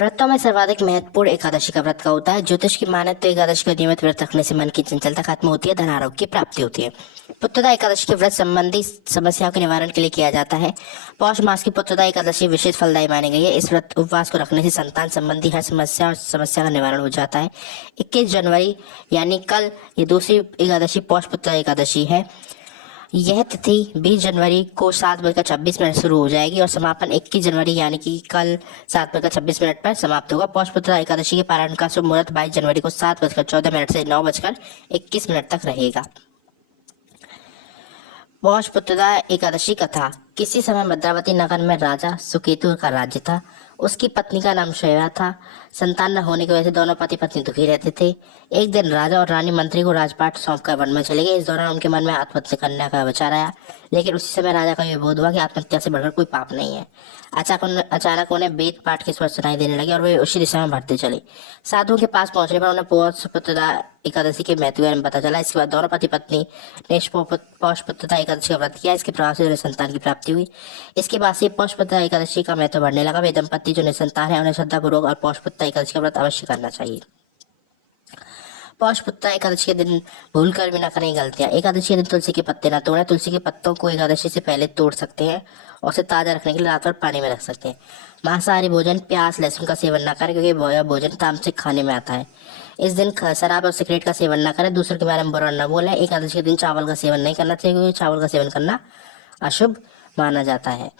व्रतों में सर्वाधिक महत्वपूर्ण एकादशी का व्रत का होता है। ज्योतिष की माने तो एकादशी का नियमित व्रत रखने से मन की चंचलता खत्म होती है, धन आरोग्य की प्राप्ति होती है। पुत्रदा एकादशी के व्रत संबंधी समस्याओं के निवारण के लिए किया जाता है। पौष मास की पुत्रदा एकादशी विशेष फलदायी मानी गई है। इस व्रत उपवास को रखने से संतान संबंधी हर समस्या का निवारण हो जाता है। 21 जनवरी यानी कल ये दूसरी एकादशी पौष पुत्रदा एकादशी है। यह तिथि 20 जनवरी को 7:26 शुरू हो जाएगी और समापन 21 जनवरी यानी कि कल 7:26 पर समाप्त होगा। पौष पुत्र एकादशी के पारण का शुभ मुहूर्त 22 जनवरी को 7:14 से 9:21 तक रहेगा। पौष पुत्रदा एकादशी कथा। किसी समय मद्रावती नगर में राजा सुकेतु का राज्य था। उसकी पत्नी का नाम श्रेया था। संतान न होने की वजह से दोनों पति पत्नी दुखी रहते थे। एक दिन राजा और रानी मंत्री को राजपाट सौंपकर वन में चले गए। इस दौरान उनके मन में आत्महत्या करने का विचार आया, लेकिन उसी समय राजा का यह बोध हुआ कि आत्महत्या से बढ़कर कोई पाप नहीं है। अचानक उन्हें वेद पाठ के स्वर सुनाई देने लगे और वे उसी दिशा में बढ़ते चले। साधुओं के पास पहुंचने पर उन्हें पौष पुत्रदा एकादशी के महत्व के बारे में पता चला। इसके बाद दोनों पति पत्नी ने पौष पुत्रदा एकादशी का व्रत किया। इसके प्रभाव से उन्हें संतान की प्राप्ति हुई। इसके बाद से पौष पुत्रदा एकादशी का महत्व बढ़ने लगा। वे दंपति जो निसंतान है उन्हें श्रद्धापूर्वक और पौष पुत्रदा एकादशी का व्रत अवश्य करना चाहिए। पौष पुत्रदा एकादशी के दिन भूलकर भी न करें गलतियां। एकादशी के दिन तुलसी के पत्ते न तोड़ें। तुलसी के पत्तों को एकादशी से पहले तोड़ सकते हैं और उसे ताजा रखने के लिए रात भर पानी में रख सकते हैं। मांसाहारी भोजन, प्याज, लहसुन का सेवन न करें क्योंकि यह भोजन तामसिक खाने में आता है। इस दिन शराब और सिगरेट का सेवन न करें। दूसरों के बारे में बुरा न बोलें। एकादशी के दिन चावल का सेवन नहीं करना चाहिए क्योंकि चावल का सेवन करना अशुभ माना जाता है।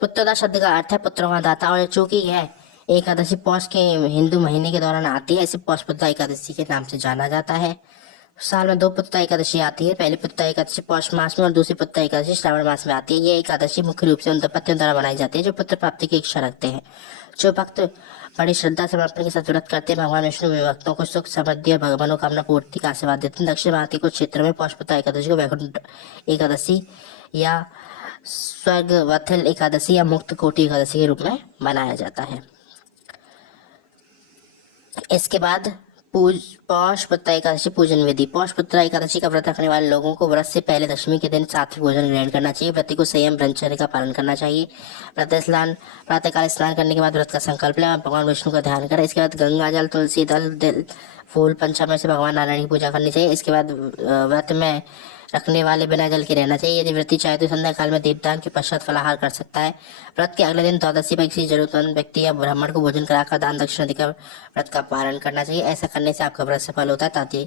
पुत्रदा शब्द का अर्थ है पुत्रों का दाता, और चूंकि यह एकादशी पौष के हिंदू महीने के दौरान आती है, इसे पौष पुत्रदा एकादशी के नाम से जाना जाता है। साल में 2 पुत्रदा एकादशी आती है। पहली पुत्रदा एकादशी पौष मास में और दूसरी पुत्रदा एकादशी श्रावण मास में आती है। ये एकादशी मुख्य रूप से उन दंपतियों द्वारा बनाई जाती है जो पुत्र प्राप्ति की इच्छा रखते हैं। जो भक्त बड़ी श्रद्धा समर्पण के साथ व्रत करते हैं, भगवान विष्णु वे भक्तों को सुख समृद्धि और मनोकामना पूर्ति का आशीर्वाद देते हैं। दक्षिण भारत के कुछ क्षेत्रों में पौष पुत्रदा एकादशी को वैकुंठ एकादशी या स्वर्गवथिल एकादशी या मुक्त कोटि एकादशी के रूप में मनाया जाता है। इसके बाद पौष पुत्रदा एकादशी पूजन विधि। पौष पुत्रदा एकादशी का व्रत रखने वाले लोगों को व्रत से पहले दशमी के दिन सात्विक भोजन ग्रहण करना चाहिए। व्रती को संयम ब्रह्मचर्य का पालन करना चाहिए। प्रातःकाल स्नान करने के बाद व्रत का संकल्प लें और भगवान विष्णु का ध्यान करें। इसके बाद गंगा जल, तुलसी दल, दिल, फूल, पंचामृत से भगवान नारायण की पूजा करनी चाहिए। इसके बाद व्रत में रखने वाले बिना जल के रहना चाहिए। यदि व्रती चाहे तो संध्या काल में दीपदान के पश्चात फलाहार कर सकता है। व्रत के अगले दिन द्वादशी पर किसी जरूरतमंद व्यक्ति या ब्राह्मण को भोजन कराकर दान दक्षिणा देकर व्रत का पालन करना चाहिए। ऐसा करने से आपका व्रत सफल होता है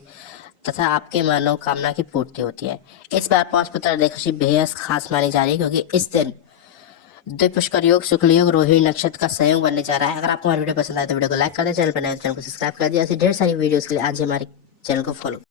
तथा आपके मनोकामना की पूर्ति होती है। इस बार पौष पुत्रदा एकादशी बेहद खास मानी जा रही है क्योंकि इस दिन द्विपुष्कर योग, शुक्ल योग, रोहिणी नक्षत्र का संयोग बनने जा रहा है। अगर आपको हमारी वीडियो पसंद आए तो वीडियो को लाइक कर दें, चैनल पर नए चैनल को सब्सक्राइब कर दिया। ऐसी ढेर सारी वीडियोस के लिए आज हमारे चैनल को फॉलो